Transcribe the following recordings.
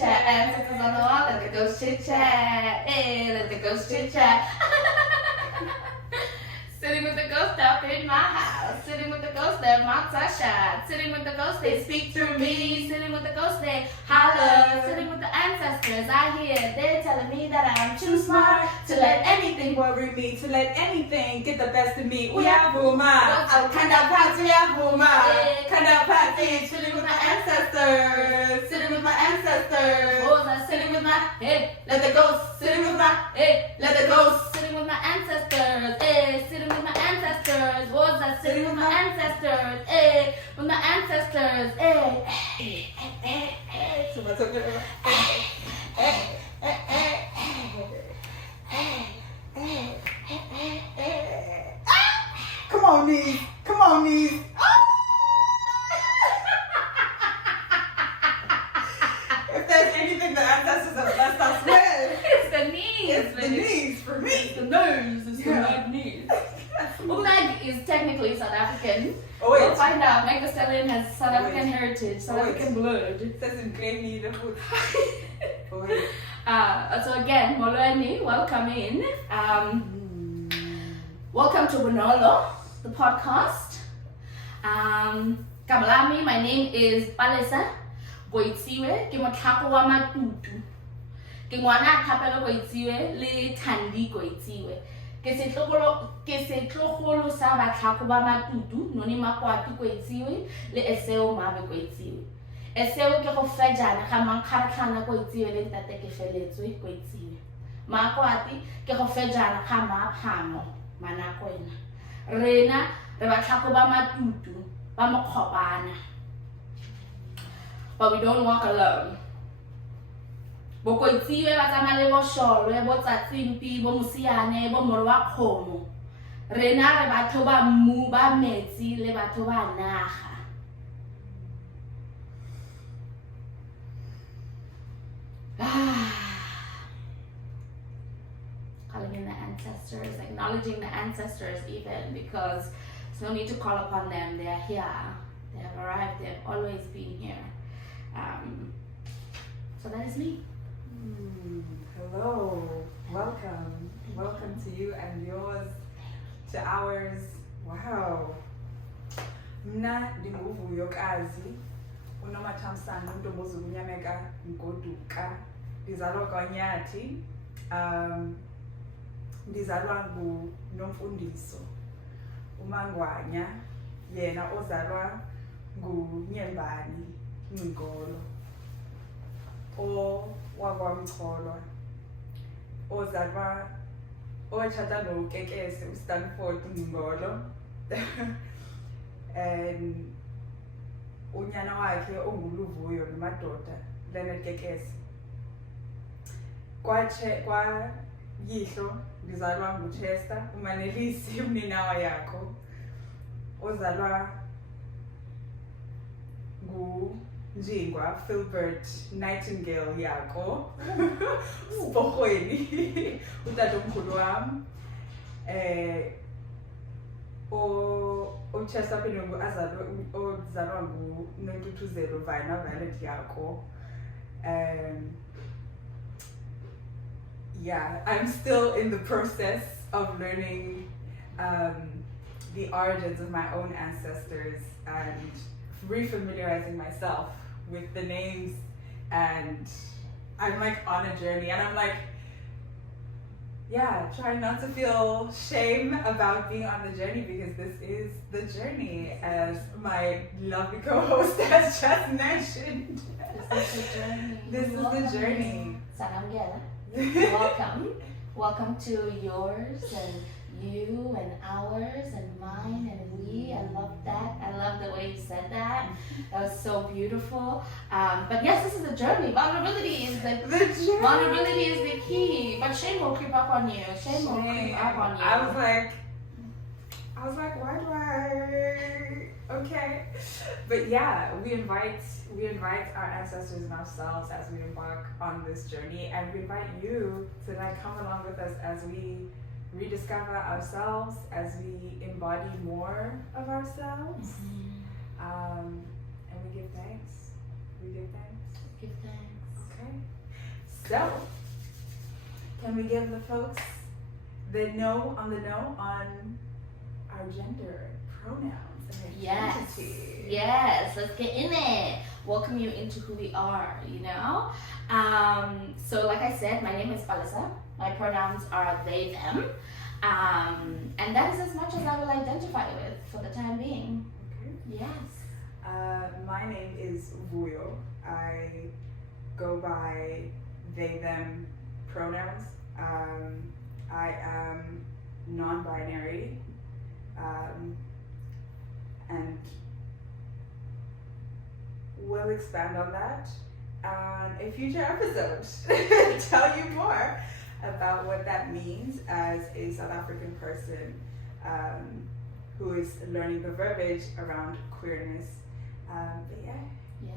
chit-chat. Ancestors on the wall, let the ghost chit-chat. Hey, let the ghost chit-chat. Sitting with the ghost up in my house. Sitting with the ghost, their mouths are shut. Sitting with the ghost, they speak through me. Sitting with the ghost, they holler. Sitting with the ancestors, I hear they're telling me that I'm too smart to let anything worry me, to let anything get the best of me. Uyavuma, kanda party, uyavuma, kanda party. Sitting with my ancestors, sitting with my ancestors. Sitting with my, hey, let the ghost. Sitting with my, hey, let the ghost. Sitting with my ancestors, hey, sitting with my ancestors. What was that? Sitting with my ancestors, eh? With my ancestors, eh? So what's up there? Come on, knees. Come on, knees. If there's anything the ancestors have blessed us with, it's the knees. It's the knees for me. It's the nose. It's the leg knees. Leg is technically South African. Oh, wait. We'll find out. Meg the Stallion has South African heritage, South African blood. It says in great need of food. So again, Molweni, welcome in. Welcome to Bonolo, the podcast. Kamalami, my name is Palesa Vuyo. Ke mothapo wa matutu. Ke ngwana thapelo Vuyo le Thandi Vuyo. Ke setlogolo sa batlhako ba matutu none makwati Vuyo le eseo mabe Vuyo. Eseo ke go fejana ga mankgaratlhana Vuyo le ntate ke feletswe Vuyo. Makwati ke go fejana ga maphamo manakwena. Rena re batlhako ba matutu ba mokgopana. But we don't walk alone. Bo Vuyo ba tsamaya le bo sholwe bo tsatsimpi bo mosiane bo moro wa kgomo. Rena re batho ba mmu ba metsi le batho ba naga. Calling in the ancestors, acknowledging the ancestors even, because there's no need to call upon them. They are here. They have arrived. They have always been here. So that is me. Hello, welcome to you and yours, to ours. Wow. Mna ndinguvuyo kazi unomathamsanqa untombozi kunyameka ngoduka ndizalwa kwaNyathi. Ndizalwa nguNomfundiso uMangwanya, yena ozalwa nguNyembani Ngcingolo wakwamcholwa ozalwa otshata noKekese uStanford Ngcingolo and unyana wakhe onguluvuyo nomadoda Leonard Kekese. Kwa yihlo ndizalwa nguChester uManelisi umninawa yakho ozalwa Njingwa Philbert Nightingale yakho Siporhweni utatomkhulu wam. Chester Pinongo ozalwa nguNontutuzelo Violet yakho. Yeah, I'm still in the process of learning the origins of my own ancestors and refamiliarizing myself with the names, and I'm like on a journey, and I'm like, yeah, trying not to feel shame about being on the journey, because this is the journey, as my lovely co-host has just mentioned. This is the journey. This is the journey. Welcome to yours and you and ours and mine and we. I love that. I love the way you said that. That was so beautiful. But yes, this is a journey. Vulnerability is vulnerability is the key. But shame will creep up on you. Shame will creep up on you. I was like, why do I? Okay. But yeah, we invite our ancestors and ourselves as we embark on this journey, and we invite you to like come along with us as we rediscover ourselves, as we embody more of ourselves. And we give thanks. Give thanks. Okay. Okay. So, can we give the folks the know on our gender, pronouns, and Yes. identity? Yes, let's get in it. Welcome you into who we are, you know? So like I said, my name is Palesa. My pronouns are they, them. And that is as much as I will identify with for the time being. Okay. Yes. My name is Vuyo. I go by they, them pronouns. I am non-binary. And we'll expand on that on a future episode. Tell you more about what that means as a South African person who is learning the verbiage around queerness. But yeah. Yeah.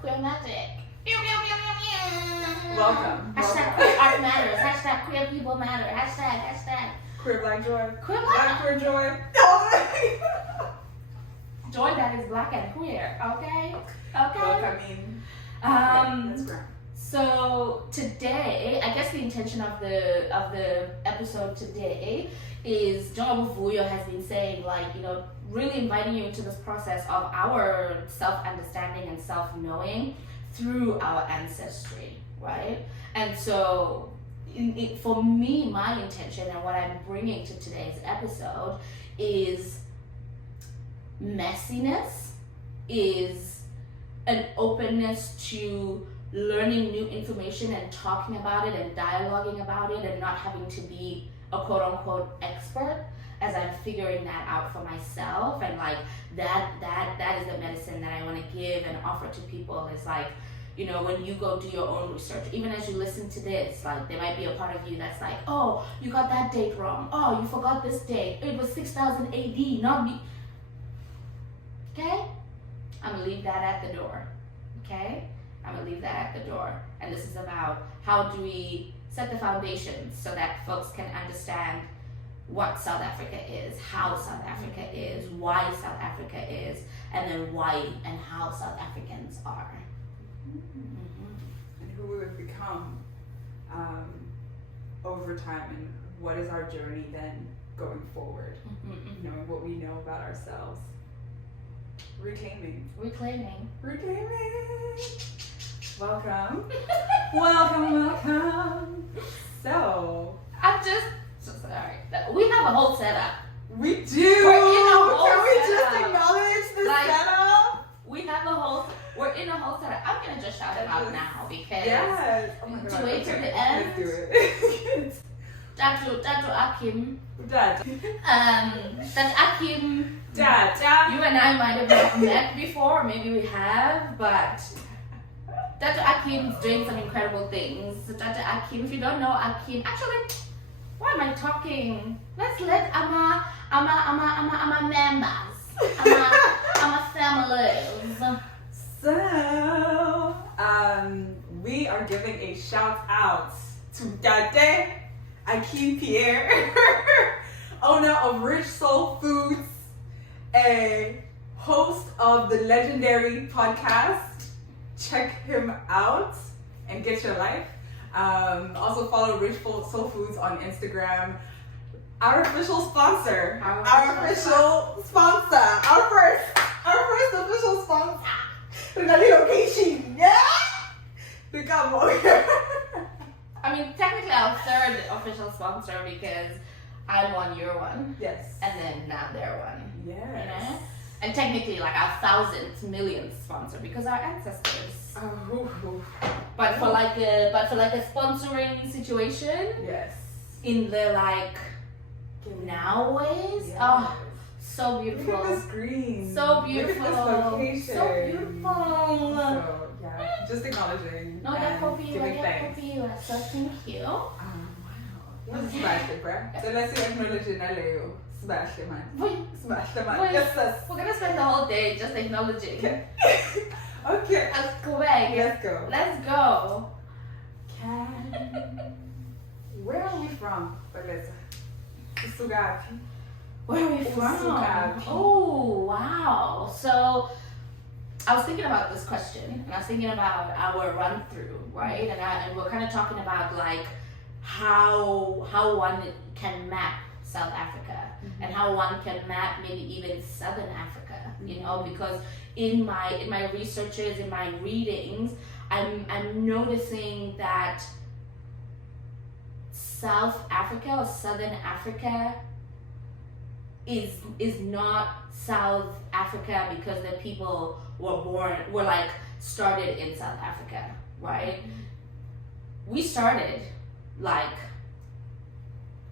Queer magic. Pew, pew, pew, pew, pew. Welcome. Hashtag queer art matters. Hashtag queer people matter. Hashtag. Queer black joy. Queer Black black. queer joy. Joy that is black and queer. Okay. Well, I mean, that's great. So today, I guess the intention of the episode today is John Vuyo has been saying, like, you know, really inviting you into this process of our self-understanding and self-knowing through our ancestry, right? And so for me, my intention and what I'm bringing to today's episode is messiness, is an openness to learning new information and talking about it and dialoguing about it and not having to be a quote-unquote expert as I'm figuring that out for myself. And like that is the medicine that I want to give and offer to people. Is like, you know, when you go do your own research, even as you listen to this, like there might be a part of you that's like, oh, you got that date wrong, oh, you forgot this date, it was 6000 AD, not me. Okay, I'm gonna leave that at the door. Okay, I'm gonna leave that at the door. And this is about how do we set the foundation so that folks can understand what South Africa is, how South Africa is, why South Africa is, and then why and how South Africans are. And who we would become over time, and what is our journey then going forward, knowing what we know about ourselves. Reclaiming. Welcome. Welcome. So, I'm just sorry. We have a whole setup. we do. We're in a whole Can we just setup. acknowledge the Like, setup? We're in a whole setup. I'm gonna just shout it out now because Yes. Oh my to God. wait till Okay, the end. let's do it. Datu Akim. Dad. That Akim, Dad. you and I might have not met before, maybe we have, but Datu Akim's doing some incredible things. Datu Akim, if you don't know Akim, actually, why am I talking? Let's let Ama members, Ama families. So, we are giving a shout out to Dade Akin Pierre, owner of Rich Soul Foods, a host of the legendary podcast. Check him out and get your life. Also follow Rich Soul Foods on Instagram. Our official sponsor. Our official sponsor. Our first official sponsor. Regarding location. Yeah. Become I mean, technically our third official sponsor because I'm one, you're one, Yes. and then now they're one. Yes. You know? And technically like our thousandth, millionth sponsor because our ancestors. Oh. But for like a sponsoring situation Yes. in the like now ways, Yes. oh, so Look beautiful. at this green. So beautiful. Look at this location. So beautiful. So, yeah, just acknowledging No, and giving thanks. So thank you. Wow. This is Smash bruh. So let's see acknowledging Aleo. Smash man. Smash man. Wait. Yes, yes. We're gonna spend the whole day just acknowledging. Okay. Okay. Let's go back. Let's go. Let's go. Where are we from, Palesa? Sugapi. Where are we from? Usukapi. Oh wow. So I was thinking about this question, and I was thinking about our run through, right? And we're kind of talking about like how one can map South Africa, and how one can map maybe even Southern Africa, you know, because in my researches, in my readings, I'm noticing that South Africa or Southern Africa is not South Africa because the people were like started in South Africa, right? We started like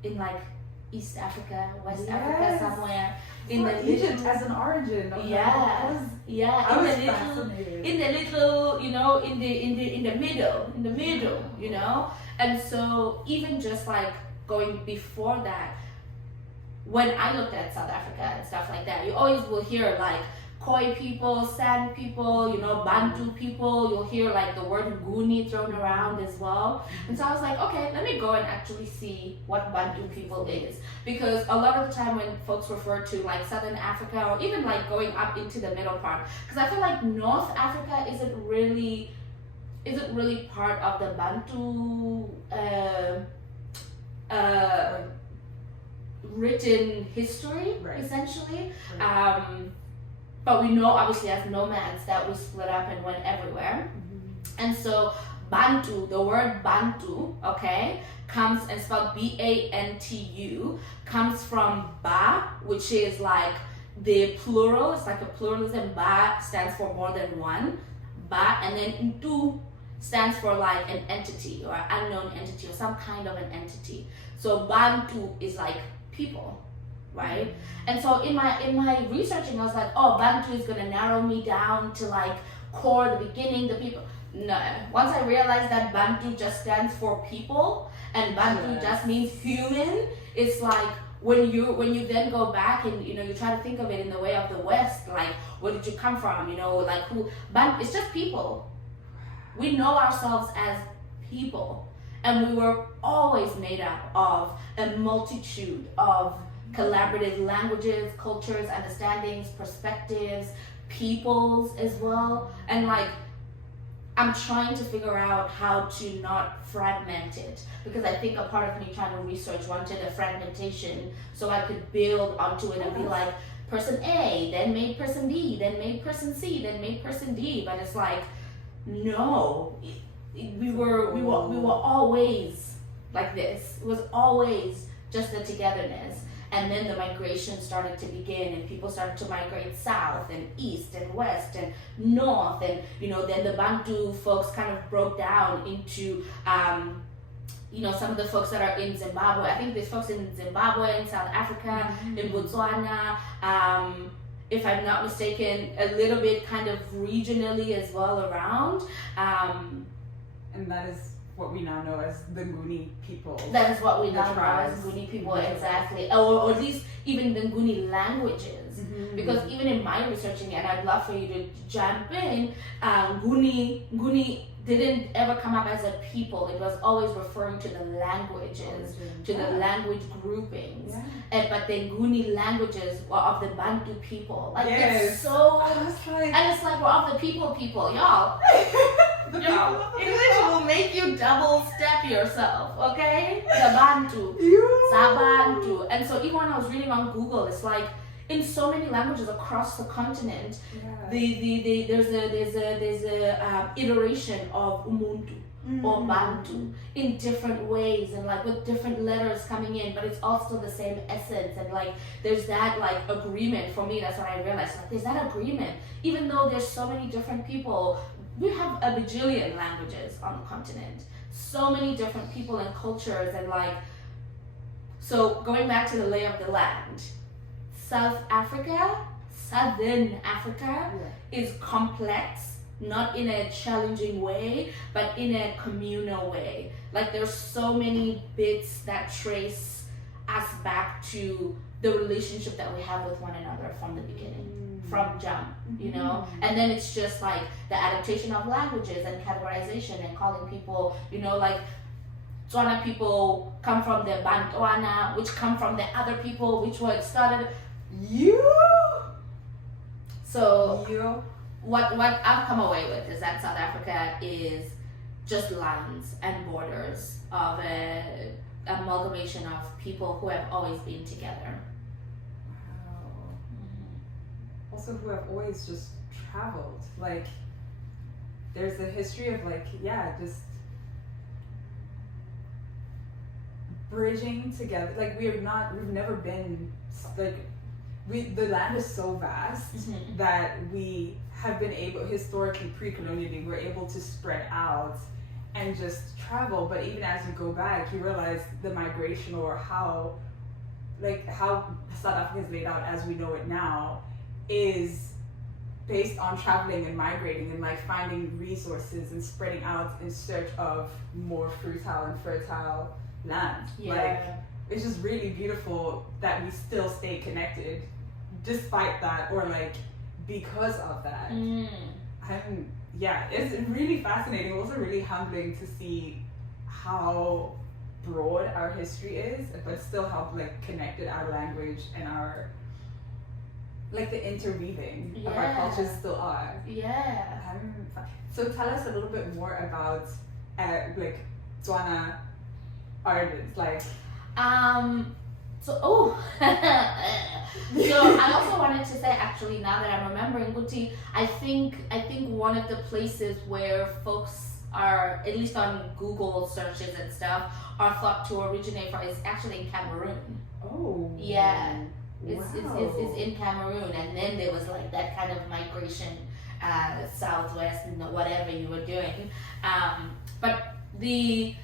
in like East Africa, West Africa, somewhere in the Egypt little, as an origin. in the little, you know, in the middle, you know. And so even just like going before that, when I looked at South Africa and stuff like that, you always will hear like Khoi people, San people, you know, Bantu people. You'll hear like the word Nguni thrown around as well. And so I was like, okay, let me go and actually see what Bantu people is. Because a lot of the time when folks refer to like Southern Africa or even like going up into the middle part, because I feel like North Africa isn't really part of the Bantu written history, essentially. But we know obviously as nomads that we split up and went everywhere. And so Bantu, the word Bantu, okay, comes and spelled Bantu, comes from Ba, which is like the plural, it's like a pluralism. Ba stands for more than one. Ba, and then Ntu stands for like an entity or unknown entity or some kind of an entity. So Bantu is like people, right? And so in my researching, I was like, oh, Bantu is gonna narrow me down to like core, the beginning, the people. No, once I realized that Bantu just stands for people and Bantu just means human, it's like when you then go back and you know you try to think of it in the way of the West, like where did you come from? You know, like who? Bantu, it's just people. We know ourselves as people, and we were always made up of a multitude of collaborative languages, cultures, understandings, perspectives, peoples as well. And like I'm trying to figure out how to not fragment it, because I think a part of me trying to research wanted a fragmentation so I could build onto it and be like person A, then made person B, then made person C, then made person D. But it's like, no, we were always like this. It was always just the togetherness. And then the migration started to begin, and people started to migrate south and east and west and north, and you know, then the Bantu folks kind of broke down into you know, some of the folks that are in Zimbabwe. I think there's folks in Zimbabwe, in South Africa, in Botswana, if I'm not mistaken, a little bit kind of regionally as well around. And that is what we now know as the Nguni people. That is what we now know as Nguni people, exactly. Or at least even the Nguni languages. Because even in my researching, and I'd love for you to jump in, Nguni didn't ever come up as a people. It was always referring to the languages, to the language groupings. But the Nguni languages were of the Bantu people. Like it's so, and it's like we're of the people, y'all. Y'all, English will make you double step yourself, okay? The Bantu, Sabantu. And so even when I was reading on Google, it's like in so many languages across the continent, there's a iteration of Umuntu or Bantu in different ways, and like with different letters coming in, but it's also the same essence. And like there's that like agreement. For me, that's what I realized, like there's that agreement, even though there's so many different people. We have a bajillion languages on the continent, so many different people and cultures. And like, so going back to the lay of the land, Southern Africa is complex, not in a challenging way, but in a communal way. Like there's so many bits that trace us back to the relationship that we have with one another from the beginning, from jump, you know? And then it's just like the adaptation of languages and categorization and calling people, you know, like Tswana people come from the Bantwana, which come from the other people, which were started. So what I've come away with is that South Africa is just lines and borders of a amalgamation of people who have always been together. Wow. Also, who have always just traveled. Like, there's a history of like, yeah, just bridging together. Like, we've never been like, the land is so vast that we have been able, historically, pre-colonially, we're able to spread out and just travel. But even as you go back, you realize the migration, or how South Africa is laid out as we know it now, is based on traveling and migrating and like finding resources and spreading out in search of more fertile land. Yeah. Like, it's just really beautiful that we still stay connected despite that, or like because of that. It's really fascinating, also really humbling to see how broad our history is, but still how like connected our language and our like the interweaving of our cultures still are. Yeah. So tell us a little bit more about like Tswana artists, like So I also wanted to say, actually, now that I'm remembering, Guti, I think one of the places where folks are, at least on Google searches and stuff, are thought to originate from is actually in Cameroon. Oh. Yeah. It's in Cameroon, and then there was like that kind of migration, southwest and whatever you were doing. But the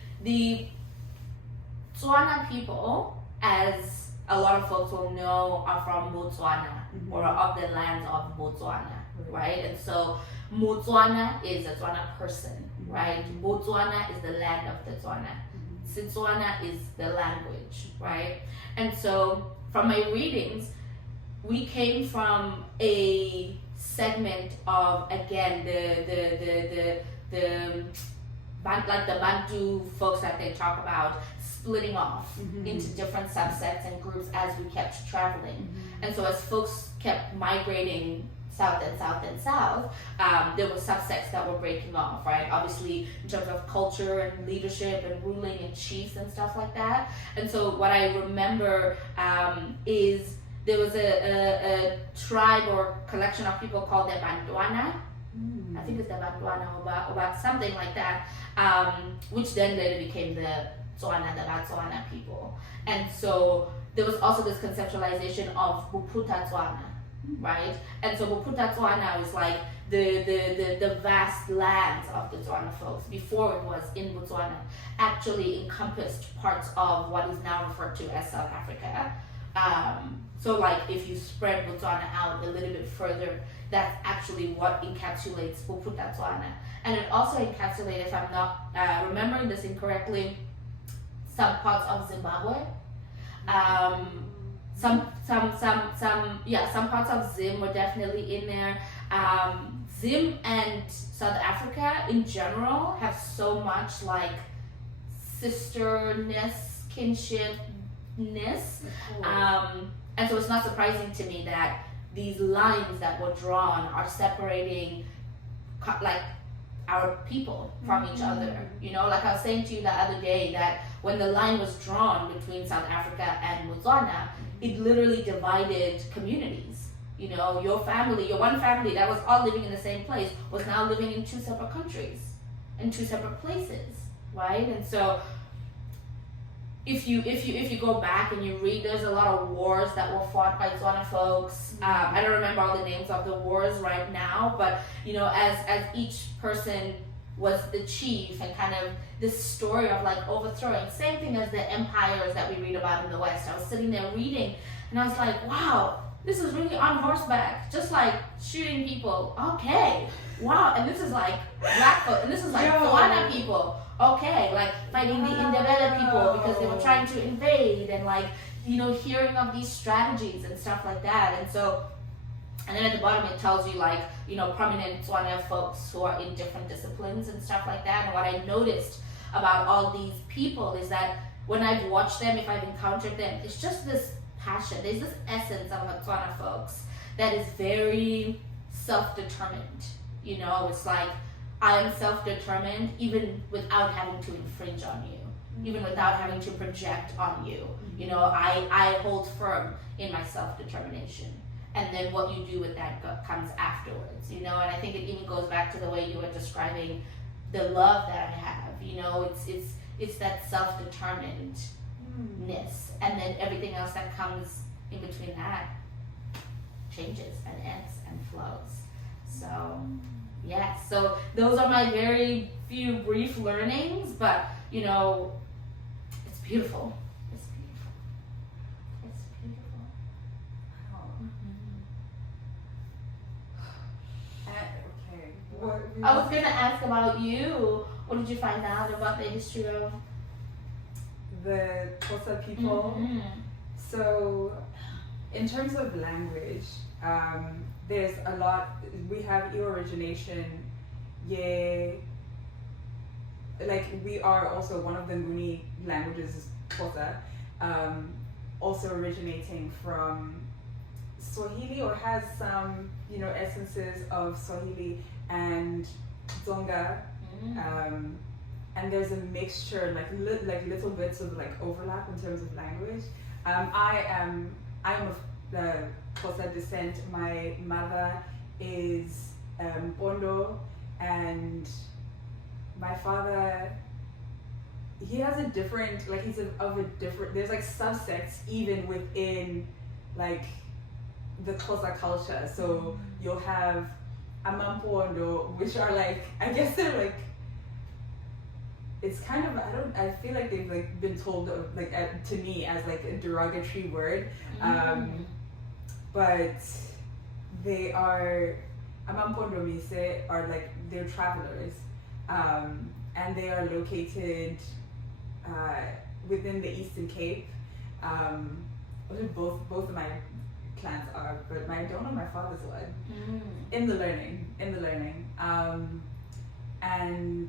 Tswana people, as a lot of folks will know, are from Botswana, or are of the lands of Botswana, right? And so Motswana is a Tswana person, right? Botswana is the land of the Tswana. Setswana is the language, right? And so from my readings, we came from a segment of, again, the Bantu folks that they talk about, splitting off into different subsets and groups as we kept traveling. And so as folks kept migrating south and south and south, there were subsects that were breaking off, right? Obviously, in terms of culture and leadership and ruling and chiefs and stuff like that. And so what I remember is there was a tribe or collection of people called the Bantuana. I think it's the Bantuana or something like that, which then later became the Tswana, the Batswana people. And so there was also this conceptualization of Buputa Tswana, right? And so Buputa Tswana was like the vast lands of the Tswana folks before it was in Botswana, actually encompassed parts of what is now referred to as South Africa. So like if you spread Botswana out a little bit further, that's actually what encapsulates Buputa Tswana. And it also encapsulates, if I'm not remembering this incorrectly, some parts of Zimbabwe. Some parts of Zim were definitely in there. Zim and South Africa in general have so much like sisterness, kinshipness. And so it's not surprising to me that these lines that were drawn are separating like our people from each other. You know, like I was saying to you the other day, that when the line was drawn between South Africa and Botswana, it literally divided communities. You know, your one family that was all living in the same place was now living in two separate countries, in two separate places, right? And so if you go back and you read, there's a lot of wars that were fought by Tswana folks. I don't remember all the names of the wars right now, but you know, as each person was the chief, and kind of this story of like overthrowing, same thing as the empires that we read about in the West. I was sitting there reading, and I was like, wow, this is really on horseback, just like shooting people. Okay, wow, and this is like black folk, and this is like Tswana people. Okay, like fighting the Indebele people because they were trying to invade, and like, you know, hearing of these strategies and stuff like that. And so, and then at the bottom it tells you like, you know, prominent Tswana folks who are in different disciplines and stuff like that. And what I noticed about all these people is that when I've watched them, if I've encountered them, it's just this passion. There's this essence of Tswana folks that is very self-determined. You know, it's like I am self-determined even without having to infringe on you, even without having to project on you. You know, I hold firm in my self-determination. And then what you do with that comes afterwards, you know. And I think it even goes back to the way you were describing the love that I have. You know, it's that self-determinedness, and then everything else that comes in between that changes and ends and flows. So yeah, so those are my very few brief learnings, but you know, it's beautiful. It's beautiful. It's beautiful. Okay. What I was gonna ask about you. What did you find out about the history of the Xhosa people? So, in terms of language, there's a lot. We have e-origination. Yeah, like we are also one of the Nguni languages is Xhosa, also originating from Swahili, or has some essences of Swahili and Tsonga. And there's a mixture, like little bits of like overlap in terms of language. I am of the Xhosa descent. My mother is Bondo, and my father, he has a different, like he's of a different. There's like subsects even within like the Xhosa culture. So you'll have Amampondo, which are like, I guess they're like, it's kind of, I feel like they've like been told of, like to me as like a derogatory word, but they are, Amampondo Mise are like, they're travelers, and they are located within the Eastern Cape. Both of my clans are, but I don't know my father's one. In the learning, and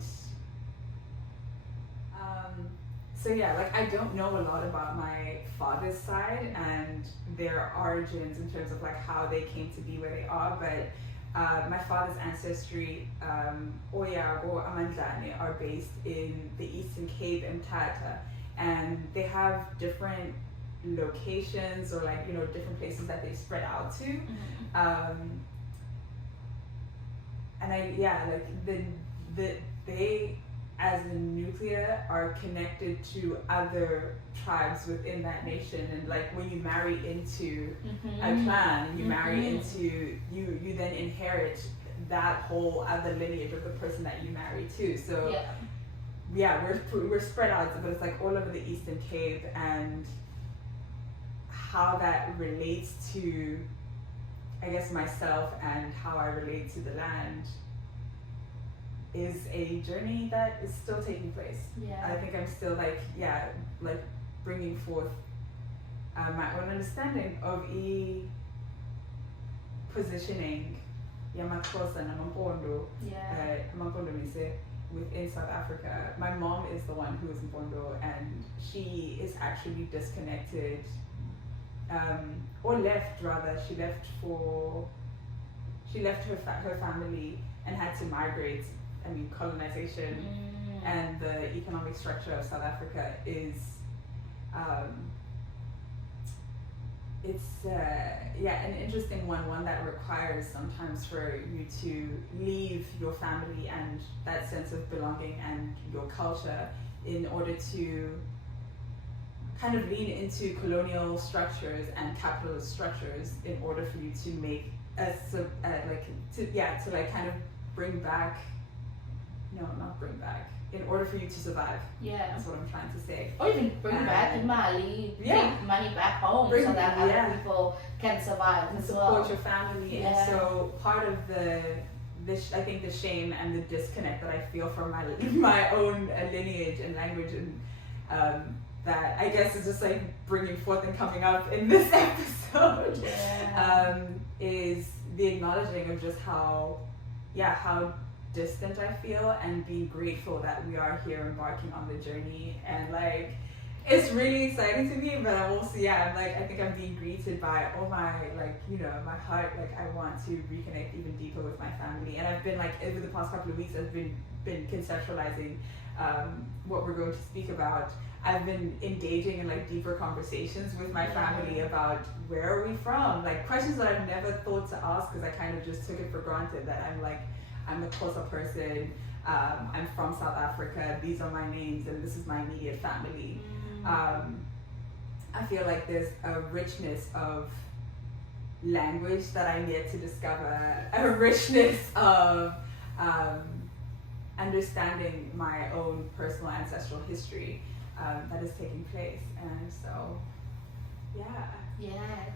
so yeah, like I don't know a lot about my father's side and their origins in terms of like how they came to be where they are, but my father's ancestry, Oyago Amandlane, are based in the Eastern Cape and Tata, and they have different locations or like different places that they spread out to, and they as a nuclear are connected to other tribes within that nation, and like when you marry into a clan, you marry into you then inherit that whole other lineage of the person that you marry to. So we're spread out, but it's like all over the Eastern Cape, and how that relates to, I guess, myself and how I relate to the land is a journey that is still taking place. I think I'm still like bringing forth my own understanding of positioning Yamaxhosa and Amampondo, Amampondo Mise, within South Africa. My mom is the one who is in Bondo, and she is actually disconnected, or left rather. She left her family and had to migrate. I mean, colonization and the economic structure of South Africa is, it's an interesting one that requires sometimes for you to leave your family and that sense of belonging and your culture in order to kind of lean into colonial structures and capitalist structures in order for you to make bring back. No, not bring back. In order for you to survive. That's what I'm trying to say. Or even bring back money, take money back home so that other people can survive and as support your family. And so part of I think the shame and the disconnect that I feel from my own lineage and language, and that I guess is just like bringing forth and coming up in this episode, is the acknowledging of just how distant I feel, and being grateful that we are here embarking on the journey, and like It's really exciting to me, but I'm also, I'm like, I think I'm being greeted by all my, like, my heart, like, I want to reconnect even deeper with my family. And I've been, like, over the past couple of weeks, I've been conceptualizing what we're going to speak about. I've been engaging in, like, deeper conversations with my family about where are we from? Like, questions that I've never thought to ask because I kind of just took it for granted that I'm a Xhosa person, I'm from South Africa, these are my names, and this is my immediate family. I feel like there's a richness of language that I'm yet to discover, a richness of understanding my own personal ancestral history that is taking place. And so, Yes.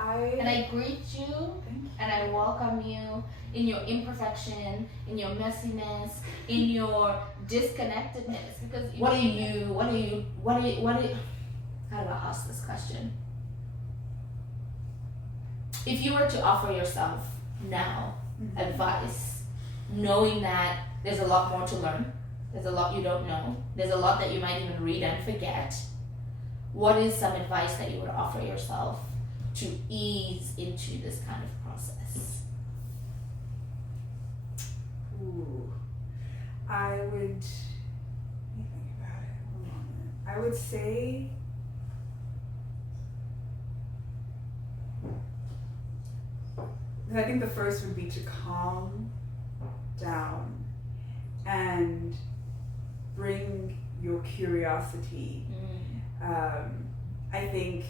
And I greet you and I welcome you in your imperfection, in your messiness, in your disconnectedness. Because how do I ask this question? If you were to offer yourself now advice, knowing that there's a lot more to learn, there's a lot you don't know, there's a lot that you might even read and forget, what is some advice that you would offer yourself to ease into this kind of process? Ooh, I would, let me think about it a moment. I would say, I think the first would be to calm down and bring your curiosity. I think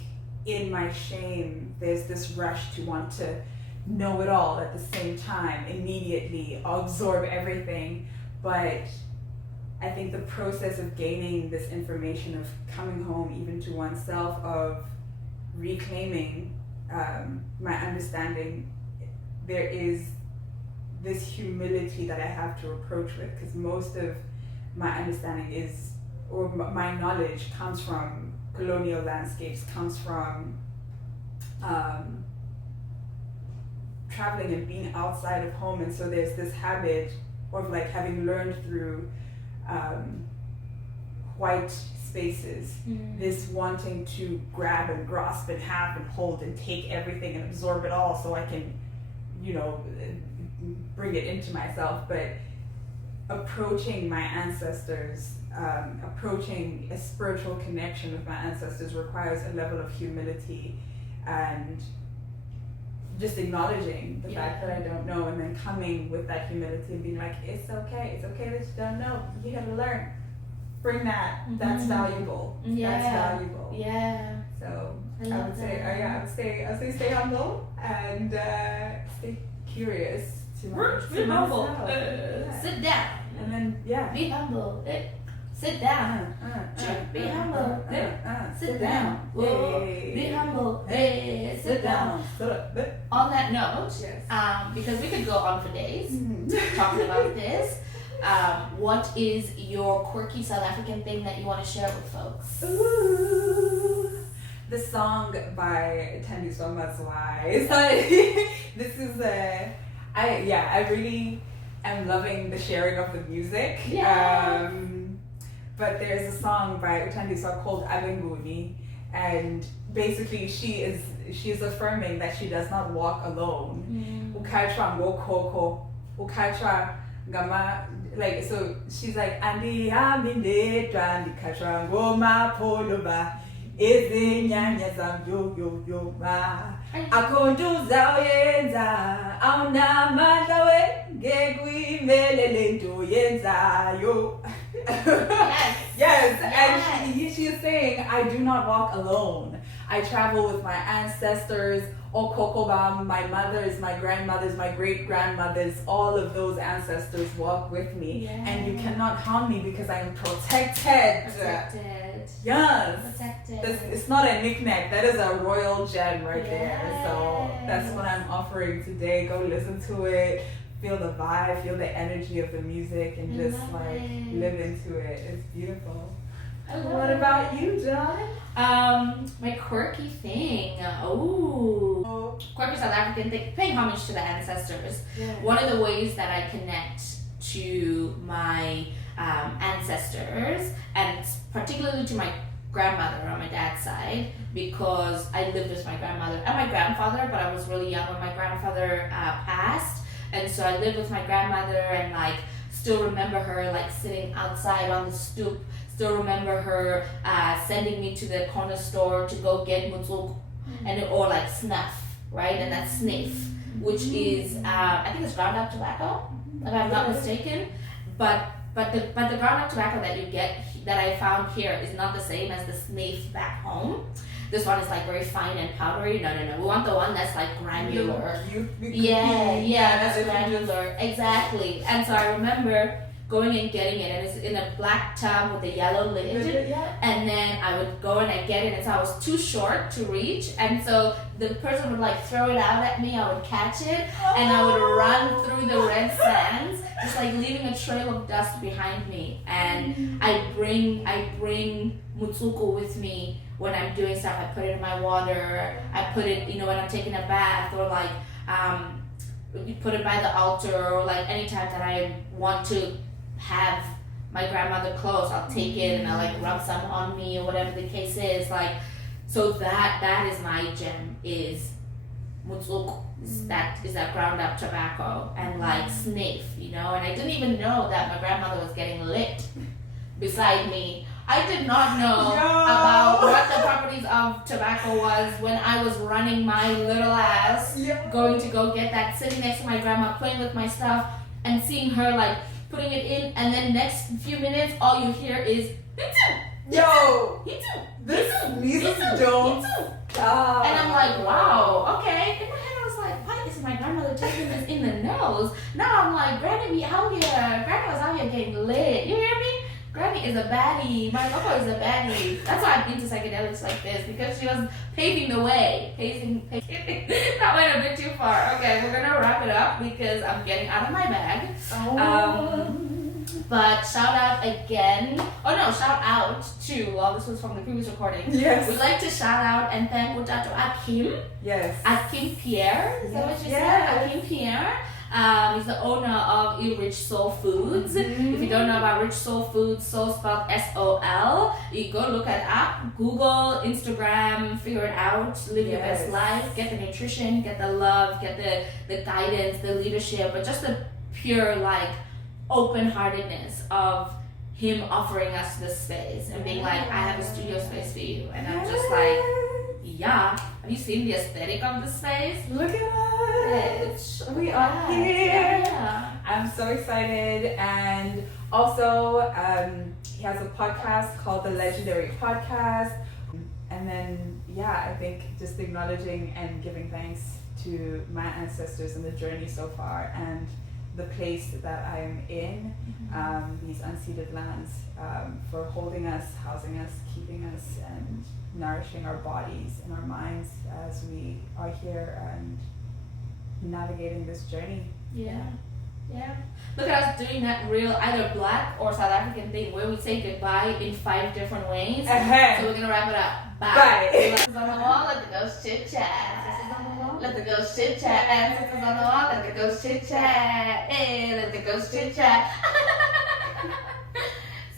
in my shame, there's this rush to want to know it all at the same time, immediately, absorb everything. But I think the process of gaining this information, of coming home even to oneself, of reclaiming my understanding, there is this humility that I have to approach with, because most of my understanding is, or my knowledge comes from colonial landscapes, comes from traveling and being outside of home. And so there's this habit of, like, having learned through white spaces, this wanting to grab and grasp and have and hold and take everything and absorb it all so I can, bring it into myself. But approaching my ancestors, approaching a spiritual connection with my ancestors requires a level of humility and just acknowledging the fact that I don't know, and then coming with that humility and being like, it's okay that you don't know, you gotta learn. Bring that, that's valuable. That's valuable. Yeah. So I would say stay humble and stay curious to Be humble. myself. Sit down. And then Be humble. Sit down. Be humble. Sit down. Be humble. Sit down. On that note, because we could go on for days talking about this, what is your quirky South African thing that you want to share with folks? Ooh, the song by Thandiswa Mazwai. This is I really am loving the sharing of the music. Yeah. But there's a song by Thandiswa called Nguni, and basically she is affirming that she does not walk alone. Ukachwa ngokoko, ukachwa ngama, like, so she's like, andihambile ndikachwa ngomapoloba ezinyanya zam yo ma akhontuza uyenza awunamandla ngekuyimelele nto yenzayo. Yes. And she is saying, I do not walk alone. I travel with my ancestors, Okokoba, my mothers, my grandmothers, my great-grandmothers, all of those ancestors walk with me. And you cannot harm me because I am protected. Yes. Protected. It's not a knick-knack. That is a royal gem right there. So that's what I'm offering today. Go listen to it. Feel the vibe, feel the energy of the music, and just live into it. It's beautiful. What about you, John? My quirky thing. Oh, quirky South African thing. Paying homage to the ancestors. One of the ways that I connect to my ancestors, and particularly to my grandmother on my dad's side because I lived with my grandmother and my grandfather, but I was really young when my grandfather passed, and so I lived with my grandmother and like still remember her like sitting outside on the stoop. Still remember her sending me to the corner store to go get mutsuk or like snuff, right? And that's sniff, which is I think it's ground up tobacco, if I'm not mistaken. But the ground up tobacco that you get that I found here is not the same as the sniff back home. This one is like very fine and powdery. No. We want the one that's like granular. Yeah, that's granular. Exactly. And so I remember going and getting it, and it's in a black tub with a yellow lid. And then I would go and I'd get it, and so I was too short to reach, and so the person would like throw it out at me. I would catch it, and I would run through the red sands, just like leaving a trail of dust behind me. And I bring mutsuko with me when I'm doing stuff. I put it in my water. I put it, when I'm taking a bath, or like put it by the altar, or like anytime that I want to have my grandmother close, I'll take it and I'll like rub some on me or whatever the case is. Like, so that is my gem, is mutsuk. That is that ground up tobacco and like sniff, and I didn't even know that my grandmother was getting lit beside me. I did not know about what the properties of tobacco was when I was running my little ass, going to go get that, sitting next to my grandma, playing with my stuff, and seeing her like putting it in, and then next few minutes, all you hear is yo, this music don't stop. And I'm like, wow, okay. In my head, I was like, why is my grandmother taking this in the nose? Now I'm like, Granny be out here. Grandma's out here getting lit. You hear me? Granny is a baddie. My uncle is a baddie. That's why I'm into psychedelics like this, because she was paving the way. That went a bit too far. Okay, we're gonna wrap it up because I'm getting out of my bag. But shout out again. Shout out to, this was from the previous recording. Yes. We'd like to shout out and thank Utato Akim. Yes. Akim Pierre. Is that what you said? Akim Pierre. He's the owner of Rich Soul Foods. If you don't know about Rich Soul Foods, soul spelled S-O-L, you go look it up, Google, Instagram, figure it out, live your best life, get the nutrition, get the love, get the guidance, the leadership, but just the pure like open-heartedness of him offering us this space and being like, I have a studio space for you. And I'm just like, yeah. Have you seen the aesthetic of the space? Look at us. We are here. Yeah. I'm so excited. And also, he has a podcast called The Legendary Podcast. And then, I think just acknowledging and giving thanks to my ancestors and the journey so far, and the place that I am in, these unceded lands, for holding us, housing us, keeping us, and nourishing our bodies and our minds as we are here and navigating this journey. Yeah. Look at us doing that real either Black or South African thing where we say goodbye in 5 different ways. So we're gonna wrap it up. Bye. Sisters on the wall, let the ghost chit chat. Let the ghost chit chat. Sisters on the wall, let the ghost chit chat. Hey, let the ghost chit chat.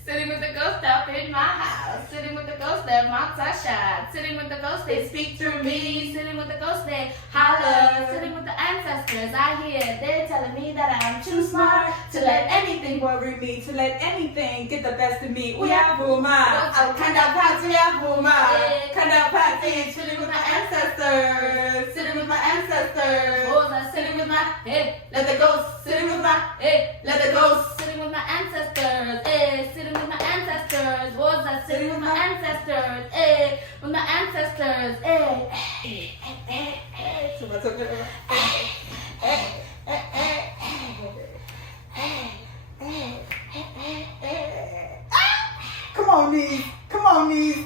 Sitting with the ghost up in my house. Sitting with the ghost there, Mount Sasha. Sitting with the ghost, they speak through me. Sitting with the ghost, they holler. Sitting with the ancestors, I hear they're telling me that I'm too smart to let anything worry me, to let anything get the best of me. Uyavuma, kanda party, uyavuma, kanda party. Sitting with my ancestors, sitting with my ancestors. Sitting with my let the ghost. Sitting with my let the ghost. Sitting with my ancestors, sitting with my ancestors. Was I sitting with my ancestors? With my ancestors, Come on, knees.